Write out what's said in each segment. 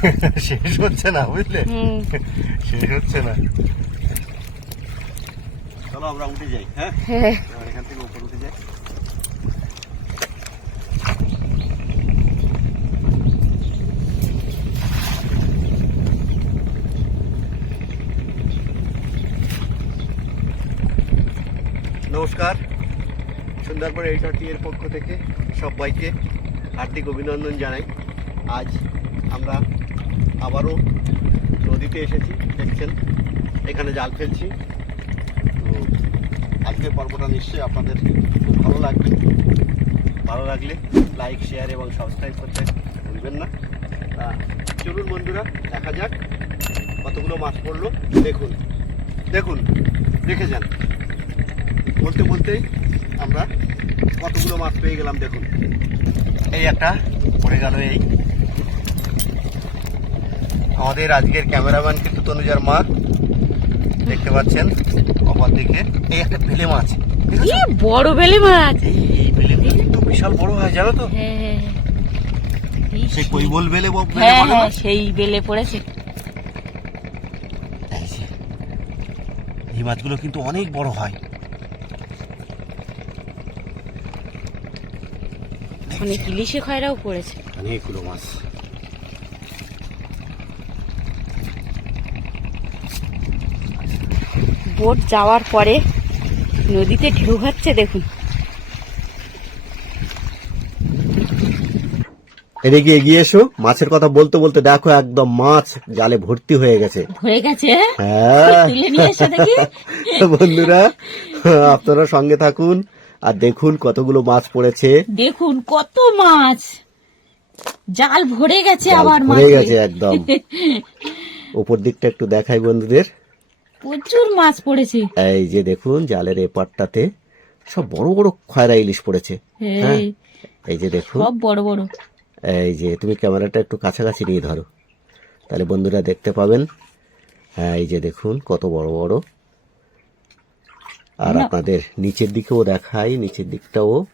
শেষ হচ্ছে না বুঝলে? শেষ হচ্ছে না। চলো আমরা উঠে যাই হ্যাঁ? হ্যাঁ। এখান থেকে উপরে উঠে যাই। নমস্কার। সুন্দরবন এইচআরটি এর পক্ষ থেকে সবাইকে হার্দিক অভিনন্দন জানাই। আজ আমরা আবারও নদীতে এসেছি, দেখছেন, এখানে জাল ফেলছি। তো আজকের পর্বটা নিশ্চয়ই আপনাদের খুব ভালো লাগবে। ভালো লাগলে লাইক শেয়ার এবং সাবস্ক্রাইব করতে ভুলবেন না। চলুন বন্ধুরা, দেখা যাক কতগুলো মাছ পড়ল। দেখুন দেখুন, দেখে যান। বলতে বলতেই আমরা কতগুলো মাছ পেয়ে গেলাম, দেখুন। এই একটা পড়ে গেল এই আমাদের আজকের ক্যামেরাম্যান কিন্তু তনুজার মা। দেখতে পাচ্ছেন অপর দিকে। এই একটা বেলে মাছ। কি বড় বেলে মাছ? এই এই বেলেগুলো কিন্তু বিশাল বড় হয় জানো তো? হ্যাঁ হ্যাঁ, হ্যাঁ। সেই কৈবল বেলে হ্যাঁ হ্যাঁ সেই বেলে পড়েছে। এই এই মাছগুলো কিন্তু অনেক বড় হয়। অনেক ইলিশে খয়রাও পড়েছে। অনেকগুলো মাছ। বোট যাওয়ার পরে নদীতে ঢেউ হচ্ছে দেখুন। এদিকে এগিয়ে এসো মাছের কথা বলতে বলতে দেখো একদম মাছ জালে ভর্তি হয়ে গেছে। হয়ে গেছে? হ্যাঁ। তুলে নিয়ে এসে দেখি। বন্ধুরা আপনারা সঙ্গে থাকুন আর দেখুন কতগুলো মাছ পড়েছে। দেখুন কত মাছ। জাল ভরে গেছে আবার ভরে গেছে একদম। উপর দিকটা একটু দেখাই বন্ধুদের। প্রচুর মাছ পড়েছে। এই যে দেখুন জালের এপারটাতে সব বড় বড় খয়রা ইলিশ পড়েছে। হ্যাঁ এই যে দেখুন। সব বড় বড়। এই যে তুমি ক্যামেরাটা একটু কাছাকাছি নিয়ে ধরো। তাহলে বন্ধুরা দেখতে পাবেন। হ্যাঁ এই যে দেখুন কত বড় বড়। আর আপনাদের নিচের দিকেও দেখাই নিচের দিকটাও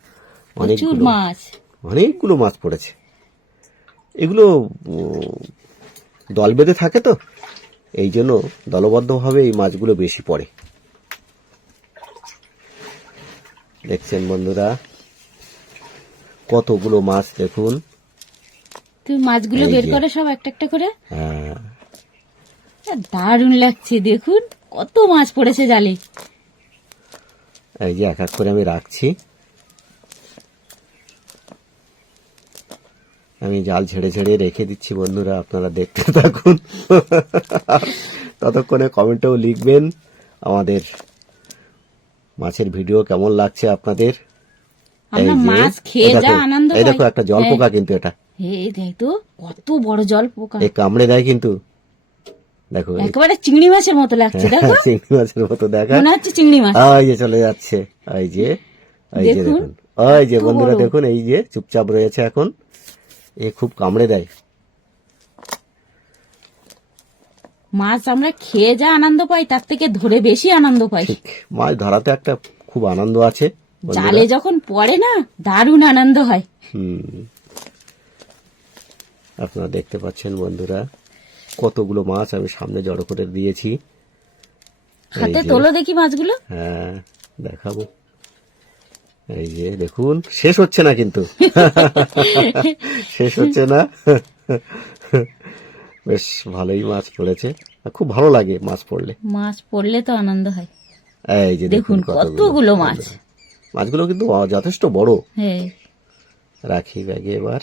অনেকগুলো মাছ। অনেকগুলো মাছ পড়েছে। এগুলো দল বেঁধে থাকে তো? এই জন্য দলবদ্ধভাবে এই মাছগুলো বেশি পড়ে। দেখছেন বন্ধুরা কতগুলো মাছ দেখুন। তুই মাছগুলো বের করে সব একটা একটা করে। হ্যাঁ। দারুণ লাগছে দেখুন কত মাছ পড়েছে জালে। এই যে এক এক করে আমি রাখছি। আমি জাল ছেড়ে ছেড়ে রেখে দিচ্ছি বন্ধুরা আপনারা দেখতে থাকুন। ততক্ষণে কমেন্টেও লিখবেন আমাদের মাছের ভিডিও কেমন লাগছে আপনাদের। এই দেখো, একটা জল হ্যাঁ। পোকা কিন্তু এটা। এই দেখ তো কত বড় জল পোকা। এই কামড়ে দেয় কিন্তু। দেখো একেবারে চিংড়ি মাছের মতো লাগছে দেখো। চিংড়ি মাছের মতো দেখা। মনে হচ্ছে চিংড়ি মাছ। ওই যে চলে যাচ্ছে এই যে এই যে দেখুন, দেখুন। ওই যে বন্ধুরা দেখুন এই যে চুপচাপ রয়েছে এখন। এ খুব কামড়ে দেয়। মাছ আমরা খেয়ে যা আনন্দ পাই তার থেকে ধরে বেশি আনন্দ পাই। মাছ ধরাতে একটা খুব আনন্দ আছে জালে যখন পড়ে না দারুণ আনন্দ হয়। আপনারা দেখতে পাচ্ছেন বন্ধুরা কতগুলো মাছ আমি সামনে জড়ো করে দিয়েছি। হাতে। তোলো দেখি মাছগুলো। হ্যাঁ দেখাবো। এই যে দেখুন শেষ হচ্ছে না কিন্তু। শেষ হচ্ছে না। বেশ ভালোই মাছ পড়েছে। খুব ভালো লাগে মাছ পড়লে। মাছ পড়লে তো আনন্দ হয়। এই যে দেখুন কতগুলো। মাছ। মাছগুলো কিন্তু যথেষ্ট বড়। হ্যাঁ। রাখি ব্যাগে এবার।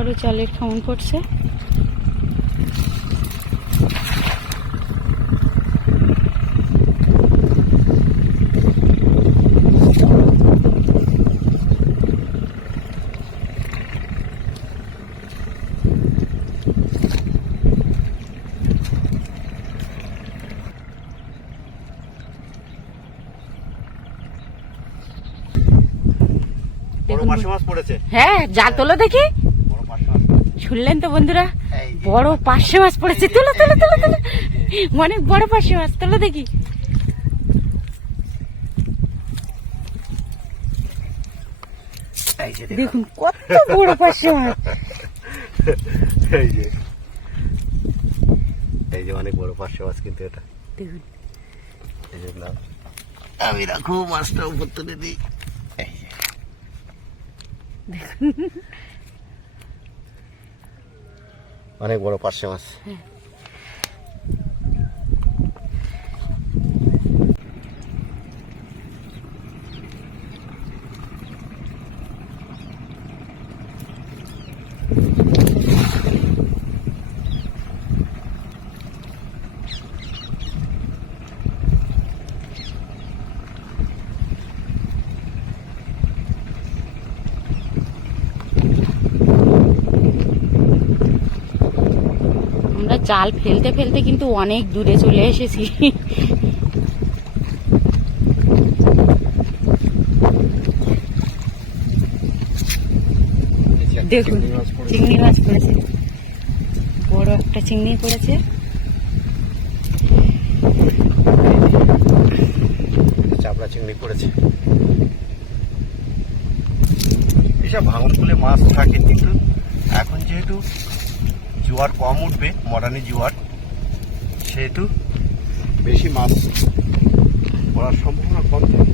আবারও চালের মাছ পড়েছে। হ্যাঁ যা তোলো দেখি। শুনলেন তো বন্ধুরা? বড় পার্শ্ব মাছ পড়েছে। তুলো তুলো তুলো তুলো। অনেক বড় পার্শে মাছ তুলো দেখি। দেখুন কত বড় পার্শে মাছ এই যে। অনেক বড় পার্শ্ব মাছ কিন্তু এটা। দেখুন। আমি রাখো মাছটা উপর তুলে দিই। দেখুন। অনেক বড় পার্শে মাছ আমরা জাল ফেলতে ফেলতে কিন্তু অনেক দূরে চলে এসেছি। দেখুন, চিংড়ি মাছ পড়েছে। বড় একটা চিংড়ি পড়েছে। চাপড়া চিংড়ি পড়েছে। এসব খুলে মাছ থাকে কিন্তু এখন যেহেতু জোয়ার কম উঠবে মডার্নি জোয়ার। সেহেতু বেশি মাছ পড়ার সম্ভাবনা কম। থাকে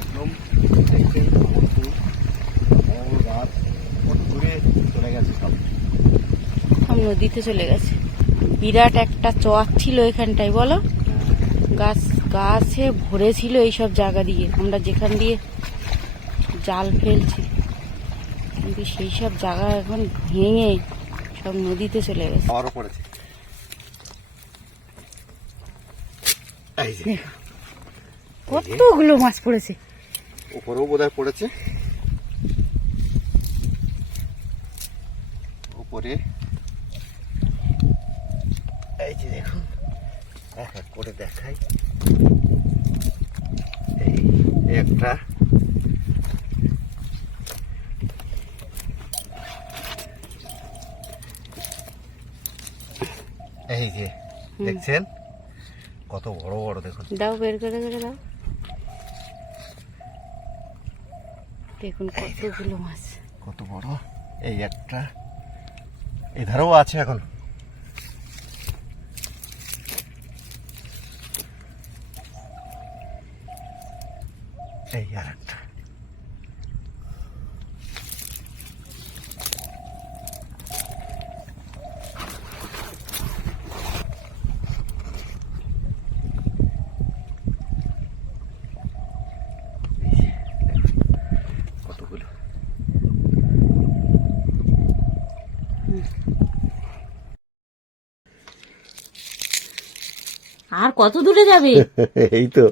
একদম দেখছেন ভাঙন ফুল বড় গাছ কত দূরে চলে গেছে সব সব নদীতে চলে গেছে। বিরাট একটা চক ছিল এখানটায় বলো? গাছ গাছে ভরে ছিল এইসব জায়গা দিয়ে। আমরা যেখান দিয়ে জাল ফেলছি কিন্তু সেই সব জায়গা এখন ভেঙে সব নদীতে চলে গেছে। পড়েছে। কতগুলো মাছ পড়েছে? উপরেও বোধহয় পড়েছে। উপরে এই যে দেখুন এক এক করে দেখাই। এই একটা। এই যে দেখছেন? কত বড় বড় দেখুন। দাও বের করে করে দাও। দেখুন কতগুলো মাছ। কত বড়। এই একটা। এধারেও আছে এখন। এই আর একটা। আর কত দূরে যাবে? এই তো।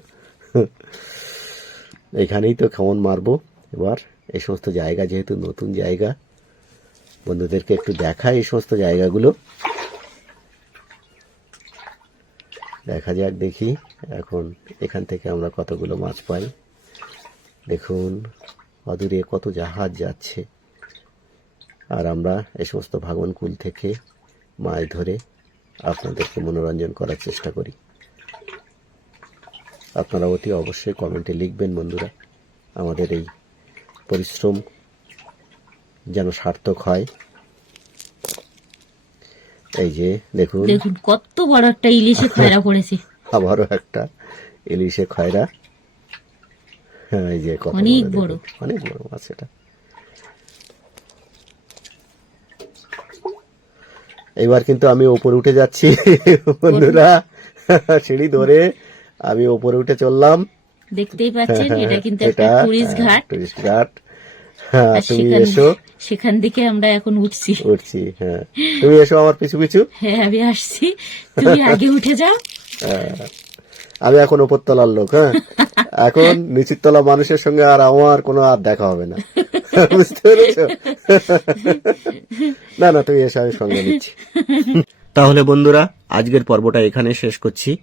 এখানেই তো কেমন মারবো। এবার এই সমস্ত জায়গা যেহেতু নতুন জায়গা, বন্ধুদেরকে একটু দেখায় এই সমস্ত জায়গাগুলো। দেখা যাক, দেখি এখন এখান থেকে আমরা কতগুলো মাছ পাই। দেখুন, অদূরে কত জাহাজ যাচ্ছে। আর আমরা এই সমস্ত ভাগনকুল থেকে মাছ ধরে আপনাদেরকে মনোরঞ্জন করার চেষ্টা করি। আপনারা অতি অবশ্যই কমেন্টে লিখবেন বন্ধুরা। আমাদের এই পরিশ্রম যেন সার্থক হয়। এই যে দেখুন। দেখুন কত বড় একটা ইলিশে খয়রা পড়েছে। আবারও একটা ইলিশে খয়রা। হ্যাঁ এই যে কত অনেক বড়। অনেক বড় মাছ এটা। এবার কিন্তু আমি ওপরে উঠে যাচ্ছি বন্ধুরা। সিঁড়ি ধরে আমি ওপরে উঠে চললাম। দেখতেই পাচ্ছেন এটা কিন্তু একটা টুরিস্ট হ্যাঁ, ঘাট। টুরিস্ট ঘাট। হ্যাঁ তুমি এসো। সেখান থেকে আমরা এখন উঠছি। উঠছি হ্যাঁ। তুমি এসো আমার পিছু পিছু। হ্যাঁ আমি আসছি। তুমি আগে উঠে যাও। হ্যাঁ। আমি এখন উপরতলার লোক হ্যাঁ। এখন নিচের তলা মানুষের সঙ্গে আর আমার কোনো আর দেখা হবে না। বুঝতে পেরেছ? না না তুমি এসে আমি সঙ্গে নিচ্ছি। তাহলে বন্ধুরা আজকের পর্বটা এখানে শেষ করছি।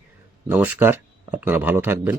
নমস্কার। আপনারা ভালো থাকবেন।